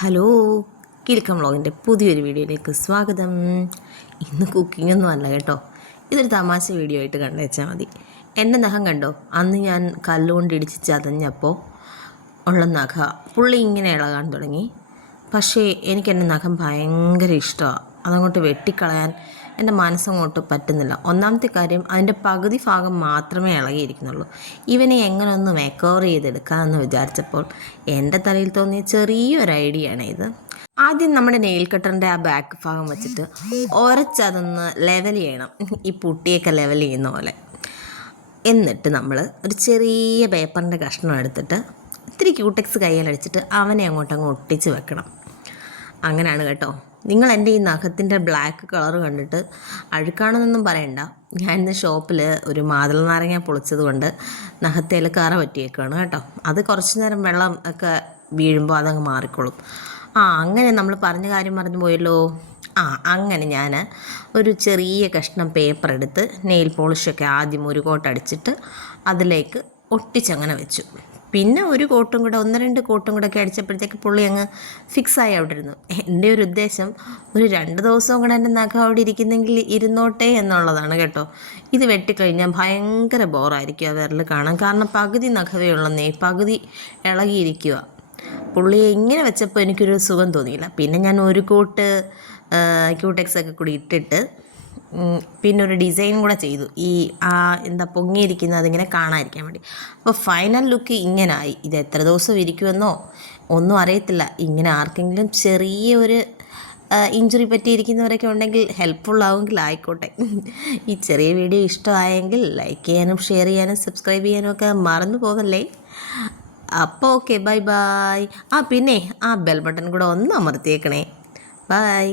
Hello, കിൽക്കം വ്ളോഗിൻ്റെ പുതിയൊരു വീഡിയോയിലേക്ക് സ്വാഗതം. ഇന്ന് കുക്കിങ്ങൊന്നും അല്ല കേട്ടോ, ഇതൊരു തമാശ വീഡിയോ ആയിട്ട് കണ്ടു വെച്ചാൽ മതി. എൻ്റെ നഖം കണ്ടോ, അന്ന് ഞാൻ കല്ലുകൊണ്ട് ഇടിച്ച് ചതഞ്ഞപ്പോൾ ഉള്ള നഖ പുള്ളി ഇങ്ങനെ ഇളകാൻ തുടങ്ങി. പക്ഷേ എനിക്ക് എൻ്റെ നഖം ഭയങ്കര ഇഷ്ടമാണ്. അതങ്ങോട്ട് വെട്ടിക്കളയാൻ എൻ്റെ മനസ്സങ്ങോട്ട് പറ്റുന്നില്ല. ഒന്നാമത്തെ കാര്യം, അതിൻ്റെ പകുതി ഭാഗം മാത്രമേ ഇളകിയിരിക്കുന്നുള്ളൂ. ഇവനെ എങ്ങനെ ഒന്ന് മേക്കോവർ ചെയ്തെടുക്കാമെന്ന് വിചാരിച്ചപ്പോൾ എൻ്റെ തലയിൽ തോന്നിയ ചെറിയൊരു ഐഡിയ ആണ് ഇത്. ആദ്യം നമ്മുടെ നെയിൽ കട്ടറിൻ്റെ ആ ബാക്ക് ഭാഗം വെച്ചിട്ട് ഒരച്ചതൊന്ന് ലെവൽ ചെയ്യണം, ഈ പുട്ടിയൊക്കെ ലെവൽ ചെയ്യുന്ന പോലെ. എന്നിട്ട് നമ്മൾ ഒരു ചെറിയ പേപ്പറിൻ്റെ കഷ്ണം എടുത്തിട്ട് ഇത്തിരി ക്യൂടെക്സ് കയ്യിലടിച്ചിട്ട് അവനെ അങ്ങോട്ടങ്ങ് ഒട്ടിച്ച് വെക്കണം. അങ്ങനെയാണ് കേട്ടോ. നിങ്ങൾ എൻ്റെ ഈ നഖത്തിൻ്റെ ബ്ലാക്ക് കളർ കണ്ടിട്ട് അഴുക്കാണെന്നൊന്നും പറയണ്ട. ഞാൻ ഇന്ന് ഷോപ്പിൽ ഒരു മാതള നാരങ്ങ പൊളിച്ചത് കൊണ്ട് നഖത്തേൽ കറ പറ്റിയേക്കാണ് കേട്ടോ. അത് കുറച്ച് നേരം വെള്ളം ഒക്കെ വീഴുമ്പോൾ അതങ്ങ് മാറിക്കോളും. അങ്ങനെ നമ്മൾ പറഞ്ഞ കാര്യം പറഞ്ഞു പോയല്ലോ. അങ്ങനെ ഞാൻ ഒരു ചെറിയ കഷ്ണം പേപ്പർ എടുത്ത് നെയിൽ പോളിഷൊക്കെ ആദ്യം ഒരു കോട്ടടിച്ചിട്ട് അതിലേക്ക് ഒട്ടിച്ചങ്ങനെ വെച്ചു. പിന്നെ ഒരു കോട്ടും കൂടെ, 1-2 കോട്ടും കൂടെ ഒക്കെ അടിച്ചപ്പോഴത്തേക്ക് പുള്ളി അങ്ങ് ഫിക്സായി അവിടെ ഇരുന്നു. എൻ്റെ ഒരു ഉദ്ദേശം ഒരു 2 ദിവസവും കൂടെ എൻ്റെ നഖം അവിടെ ഇരിക്കുന്നെങ്കിൽ ഇരുന്നോട്ടെ എന്നുള്ളതാണ് കേട്ടോ. ഇത് വെട്ടിക്കഴിഞ്ഞാൽ ഭയങ്കര ബോറായിരിക്കും ആ വിരൽ കാണാൻ. കാരണം പകുതി നഖവേ ഉള്ളന്നേ, പകുതി ഇളകിയിരിക്കുക. പുള്ളിയെ ഇങ്ങനെ വെച്ചപ്പോൾ എനിക്കൊരു സുഖം തോന്നിയില്ല. പിന്നെ ഞാൻ ഒരു കോട്ട് ക്യൂടെക്സൊക്കെ കൂടി ഇട്ടിട്ട് പിന്നെ ഒരു ഡിസൈൻ കൂടെ ചെയ്തു, ഈ പൊങ്ങിയിരിക്കുന്നത് അതിങ്ങനെ കാണാതിരിക്കാൻ വേണ്ടി. അപ്പോൾ ഫൈനൽ ലുക്ക് ഇങ്ങനായി. ഇത് എത്ര ദിവസം ഇരിക്കുമെന്നോ ഒന്നും അറിയത്തില്ല. ഇങ്ങനെ ആർക്കെങ്കിലും ചെറിയ ഒരു ഇഞ്ചുറി പറ്റിയിരിക്കുന്നവരൊക്കെ ഉണ്ടെങ്കിൽ ഹെൽപ്ഫുള്ളാവുമെങ്കിൽ ആയിക്കോട്ടെ. ഈ ചെറിയ വീഡിയോ ഇഷ്ടമായെങ്കിൽ ലൈക്ക് ചെയ്യാനും ഷെയർ ചെയ്യാനും സബ്സ്ക്രൈബ് ചെയ്യാനും ഒക്കെ മറന്നു പോകല്ലേ. അപ്പോൾ ഓക്കെ, ബൈ ബൈ. പിന്നെ ബെൽ ബട്ടൺ കൂടെ ഒന്ന് അമർത്തിയേക്കണേ. ബൈ.